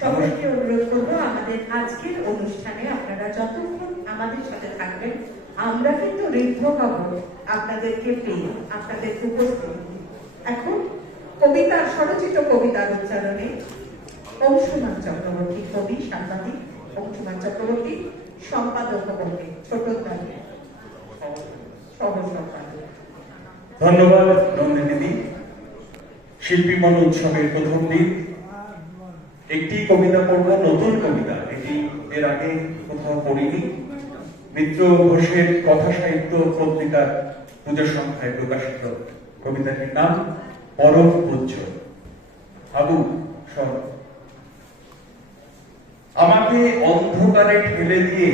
সকলকে অনুরোধ করবো আমাদের আজকের অনুষ্ঠানে আপনারা যতক্ষণ আমাদের সাথে থাকবেন আমরা কিন্তু ঋদ্ধ হব আপনাদেরকে পেয়ে, আপনাদের উপস্থিতি। এখন কবিতার স্বরচিত কবিতার উচ্চারণে অংশুমান চক্রবর্তী, কবি সাংবাদিক অংশুমান চক্রবর্তী, সম্পাদক হবেন ছোট দাঁড়িয়ে সহ সম্পাদক। ধন্যবাদ নন্দিনী। শিল্পী মন উৎসবের প্রথম দিন একটি কবিতা পড়ব, নতুন কবিতা, এটি এর আগে কোথাও পড়িনি। মিত্র ঘোষের কথা সাহিত্য পত্রিকার পুজোর সংখ্যায় প্রকাশিত কবিতাটির নাম পরম পূজ্য। আবু সর আমাকে অন্ধকারে ঠেলে দিয়ে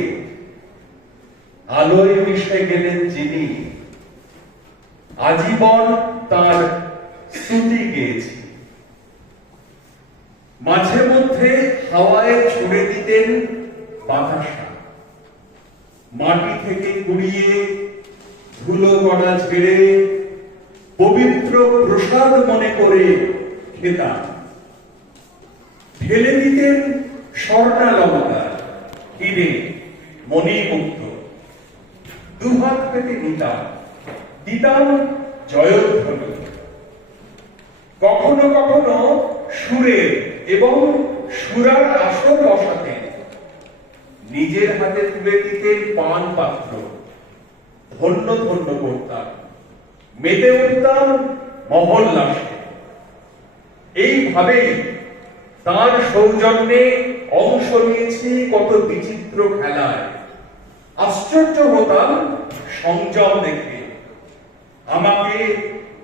আলোয় মিশে গেলেন যিনি, আজীবন তার স্তুতি গেয়েছি। মাঝে মধ্যে হাওয়ায় ছুড়ে দিতেন বাতাসা, মাটি থেকে কুড়িয়ে ধুলো গড়া ঝেড়ে পবিত্র প্রসাদ মনে করে খেতাম। ঢেলে দিতেন স্বর্ণালঙ্কার, হিরে, মণিমুক্ত, দুহাত পেতে নিতাম, দিতাম জয়ধ্বনি। কখনো কখনো সুরের এবং সুরার আসর বসাতেন, নিজের হাতে তুলে দিতেন পান পাত্র, ধন্য ধন্য করতাম, মেতে উঠতাম মহল্লাসে। এইভাবেই তার সৌজন্যে অংশ নিয়েছি কত বিচিত্র খেলায়। আশ্চর্য হতাম সংযম দেখে, আমাকে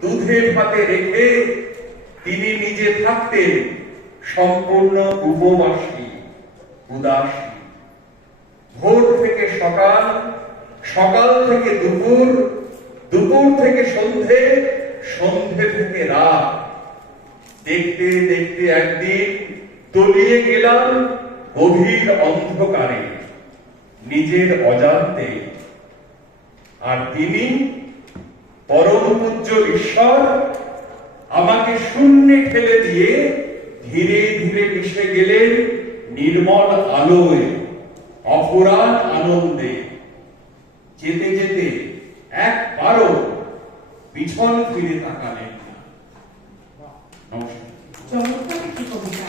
দুধে ভাতে রেখে তিনি নিজে থাকতেন সম্পূর্ণ উপবাসী, উদাসী। ভোর থেকে সকাল, সকাল থেকে দুপুর, দুপুর থেকে সন্ধে, সন্ধে থেকে রাত। দেখতে দেখতে একদিন তলিয়ে গেলাম গভীর অন্ধকারে, নিজের অজান্তে। আর তিনি পরম পূজ্য ঈশ্বর আমাকে শূন্যে ঠেলে দিয়ে ধীরে ধীরে মিশে গেলেন নির্মল আলোয়, অপরাধ আনন্দে। যেতে যেতে একবারও পিছন ফিরে তাকালেন না। নমস্কার। চমৎকার একটি কবিতা।